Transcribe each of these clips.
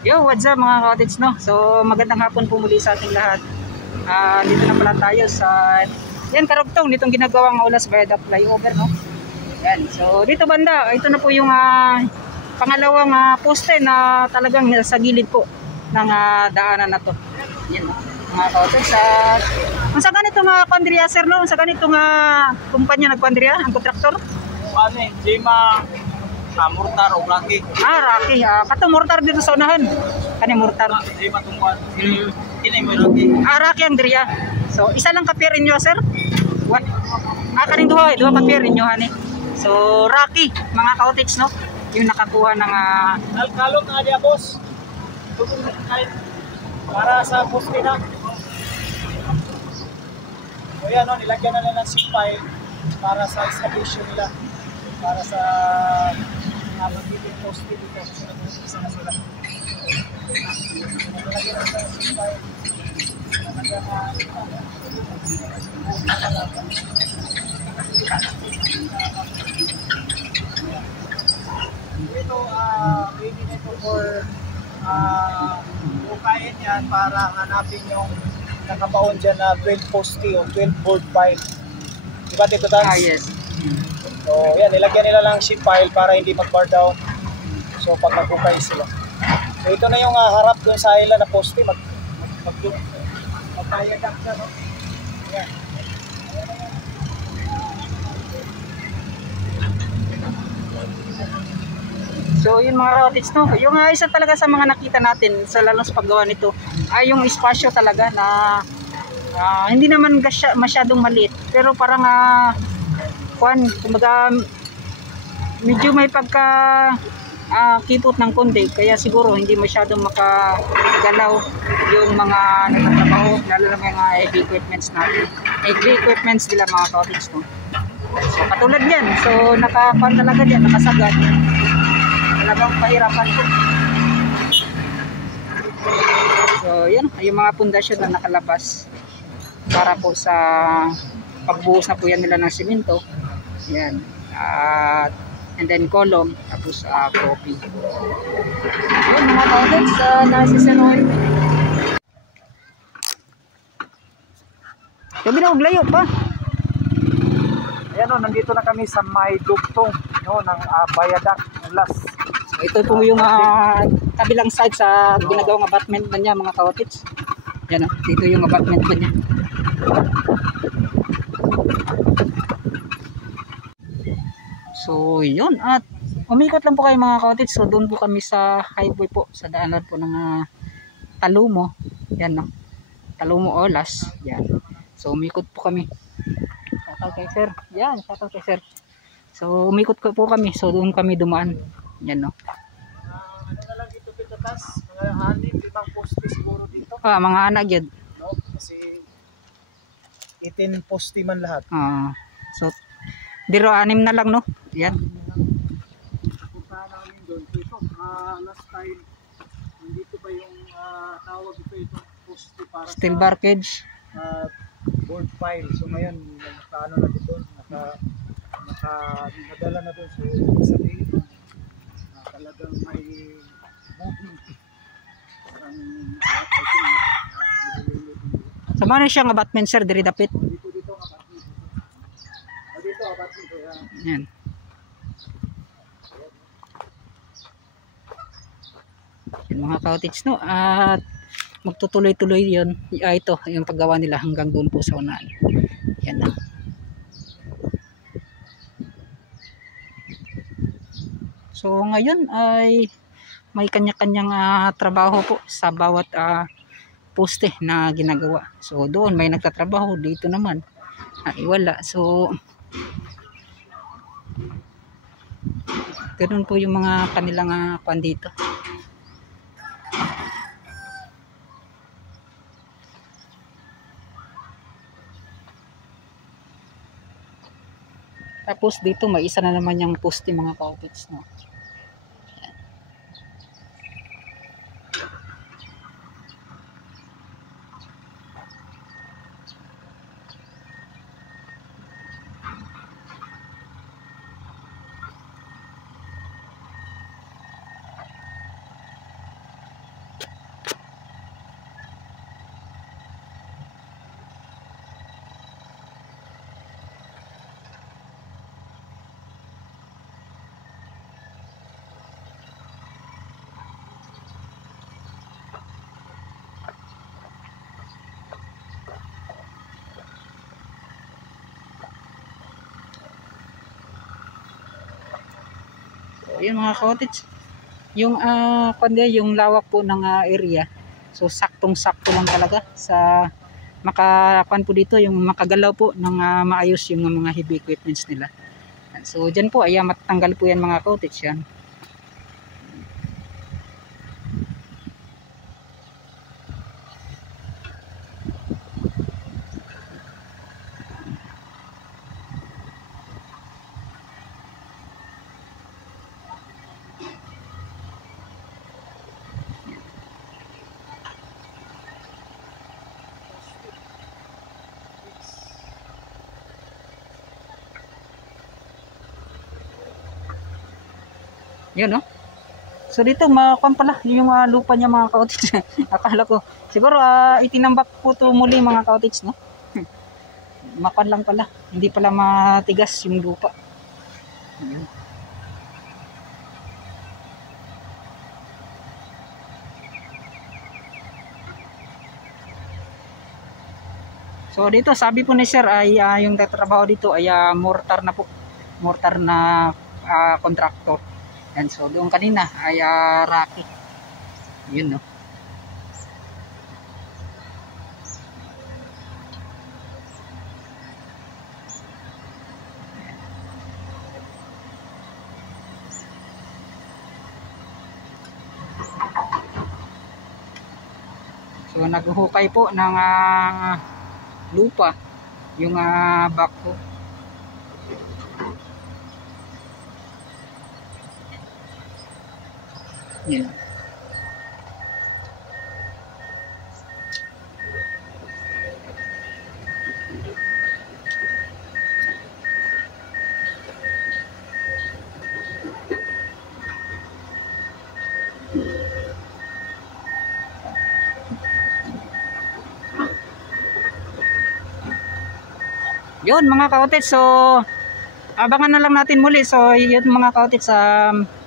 Yo, what's up mga cottage, no? So, magandang hapon po muli sa ating lahat. Dito na pala tayo sa yan, karugtong nitong ginagawang Aulas Viaduct flyover, no? Yan. So, dito banda, ito na po yung pangalawang poste na talagang sa gilid po ng daanan na to. Yan, no? Mga cottage. Ang sa ganito nga Pandria, sir, no? Ang sa ganito nga kumpanya nagpandria, ang kontraktor? Ano eh, Jima, mortar o Rocky. Rocky. Kato mortar dito sa unahan. Kani mortar. Jima tungkuan. Kini mo Rocky. Rocky ang diriya. So, isa lang kapier inyo, sir? What? Kaning duha kapier inyo, hani. So, Rocky, mga cottage, no? Yung nakakuha ng Kalkalong na dia, boss. Para sa poste na. O yan, no, nilagyan na nila ng sipay para sa installation nila. Para sa magiging poste dito. Kasi nag-umpisa na sila. Nilagyan na nila ng sipay. Nilagyan ito, baby na ito for bukayin yan para hanapin yung nakabaon dyan na 12 poste o 12 board pile. Diba, Tito Dance? yes. So, yan, nilagyan nila lang sheet pile para hindi mag-bar down. So, pag nagkukay sila. So, ito na yung harap dun sa island na poste. Magpayadak siya, no? Yan. So, yun mga cottage, no? Yung isa talaga sa mga nakita natin sa lalong sa paggawa nito ay yung espasyo talaga na hindi naman masyadong maliit. Pero parang kumbaga medyo may pagka kipot ng konti, kaya siguro hindi masyadong makagalaw yung mga nagtatrabaho, lalo na mga heavy equipments natin. Heavy equipments nila mga cottage, no? So, katulad yan. So, nakapan talaga dyan, nakasagad. Talagang pahirapan po. So, yun, yung mga pundasyon na nakalabas para po sa pagbuhos na po yan nila ng simento. Yan. And then column, tapos copy. Yun, mga cottage, nasisanoy. Sabi na, layo pa. Ayan o, nandito na kami sa may dugtong, no, ng Viaduct Aulas. So, ito po yung kabilang side sa ginagawang abutment na niya mga cottage. Yan, dito yung abutment na niya. So yun, at umikot lang po kayo mga cottage. So doon po kami sa highway po, sa daanan po ng Talumo. Yan, no, Talumo Aulas. Yan. So umikot po kami. Shoutout kay sir. Yan, shoutout kay sir. So umikot po kami. So doon kami dumaan. Yan, no. Ano na lang dito pitatas, mga 6-5 poste siguro dito. Mga anak yun. No? Kasi 18 poste man lahat. So biro 6 na lang, no. Yan. Punta namin doon dito. Last time, nandito pa yung tawag ito poste para Steel sa barkage. board pile. So ngayon, nakaano na dito, nakadala na doon. So sabihin, talagang may moving. So mano siyang abutment, sir, diri dapit. Dito ang abutment. Dito abutment. Yan. Yung mga cottage, no, at magtutuloy-tuloy yun. Ito yung paggawa nila hanggang doon po sa unahan. Yan na. So ngayon ay may kanya-kanyang trabaho po sa bawat poste na ginagawa. So doon may nagtatrabaho, dito naman ay wala. So ganun po yung mga kanilang kwan dito. Tapos dito may isa na naman yung poste mga cottage, no. ayun mga cottage. Yung yung lawak po ng area. So saktong-sakto lang talaga sa makakuan po dito, yung makagalaw po ng maayos yung mga heavy equipments nila. So dyan po ay matanggal po yan mga cottage yan. Yun, no? So dito makuan pala yung lupa niya mga cottage. Akala ko siguro itinambak po to muli mga cottage, no? Makuan lang pala, hindi pala matigas yung lupa. Yun. So dito sabi po ni sir ay yung tatrabaho dito ay mortar na po. Mortar na contractor. And so doon kanina ay Rocky. Yun, no. So naghuhukay po ng lupa yung backhoe. Yan. Yun mga cottage, so abangan na lang natin muli. So yun mga cottage,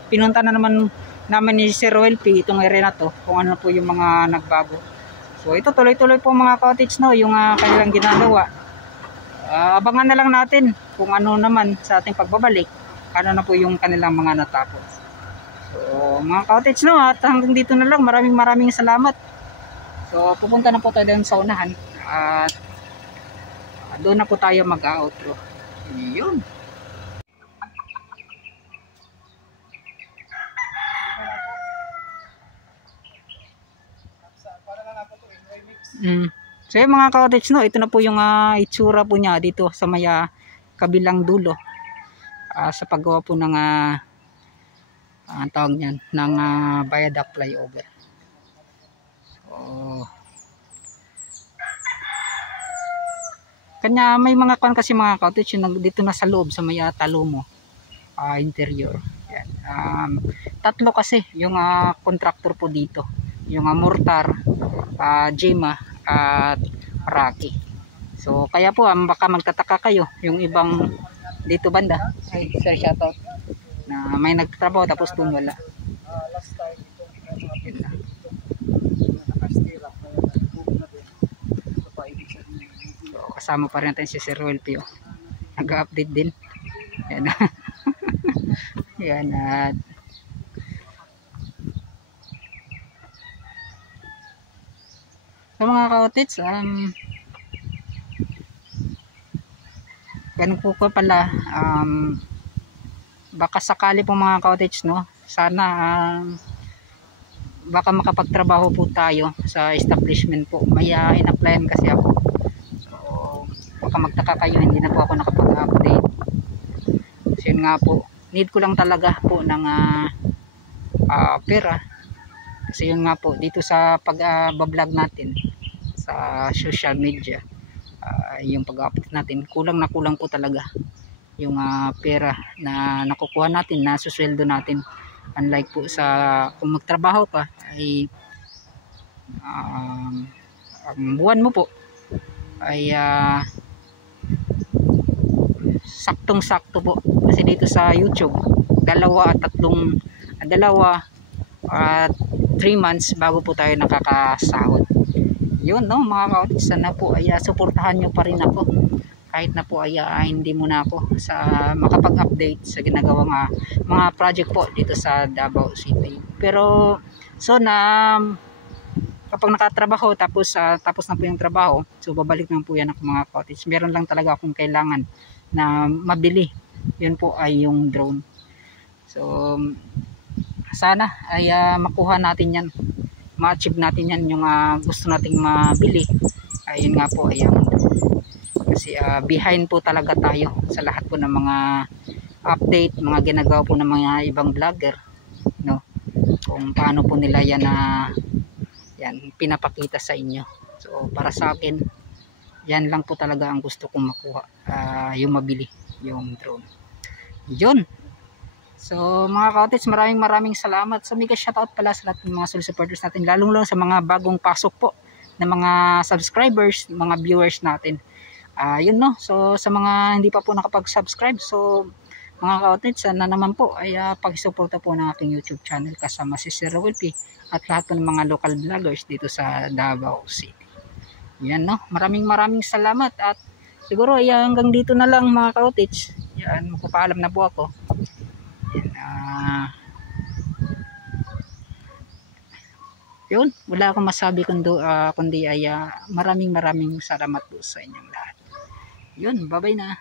pinunta na naman namin ni Sir Roel P itong area na to kung ano po yung mga nagbago. So ito tuloy-tuloy po mga cottage, no, yung kanilang ginagawa. Abangan na lang natin kung ano naman sa ating pagbabalik, ano na po yung kanilang mga natapos. So mga cottage, no, at hanggang dito na lang. Maraming salamat. So pupunta na po tayo sa unahan at doon na po tayo mag-outro. Yun. So yung mga cottage, no, ito na po yung itsura po niya dito sa may kabilang dulo sa paggawa po ng tawag niyan ng viaduct flyover. So kanya may mga kan kasi mga cottage yung dito na sa loob sa may talomo interior. Yan. Tatlo kasi yung contractor po dito. Yung mortar, Jema at Rocky. So kaya po baka magtataka kayo yung ibang dito banda. Ay, sir, shoutout. Na may nagtatrabaho tapos doon wala. Last time ito kasama pa rin natin si Sir Roel P. Nag-update din. Yan. Yan. At sa mga cottage, ganun po ko pala, baka sakali po mga cottage, no, sana baka makapagtrabaho po tayo sa establishment po. May in-applyan kasi ako. Baka magtaka kayo, hindi na po ako nakapag-update. So yun nga po, need ko lang talaga po ng pera. Kasi yun nga po, dito sa pag-vlog natin sa social media, yung pag-upload natin, kulang na kulang po talaga yung pera na nakukuha natin, na susweldo natin. Unlike po sa kung magtrabaho ka ay ang buwan mo po ay saktong-sakto po. Kasi dito sa YouTube, 2 at 3 months bago po tayo nakakasahod. Yun, no, mga cottage, sana po ay suportahan nyo pa rin ako kahit na po ay hindi muna ako sa makapag-update sa ginagawang mga project po dito sa Davao City. Pero so na kapag nakatrabaho tapos na po yung trabaho, so babalik naman po yan ako mga cottage. Meron lang talaga akong kailangan na mabili. Yun po ay yung drone. So sana ay makuha natin yan, ma-achieve natin yan yung gusto nating mabili. Ayun nga po, ayan. Kasi behind po talaga tayo sa lahat po ng mga update, mga ginagawa po ng mga ibang vlogger, no? Kung paano po nila yan yan pinapakita sa inyo. So para sa akin, yan lang po talaga ang gusto kong makuha, yung mabili yung drone. Yun. So mga cottage, maraming salamat. So mega shoutout pala sa lahat ng mga solid supporters natin, lalong lang sa mga bagong pasok po na mga subscribers, mga viewers natin. Yun no. So sa mga hindi pa po nakapag-subscribe, so mga cottage, sana naman po ay pag-suporta po ng aking YouTube channel kasama si Sir Rowell P at lahat po ng mga local vloggers dito sa Davao City. Yan no. Maraming salamat at siguro ay hanggang dito na lang mga cottage. Yan, magpapaalam na po ako. Yan, yun, wala akong masabi kundi ay maraming salamat po sa inyong lahat. Yun, bye bye na.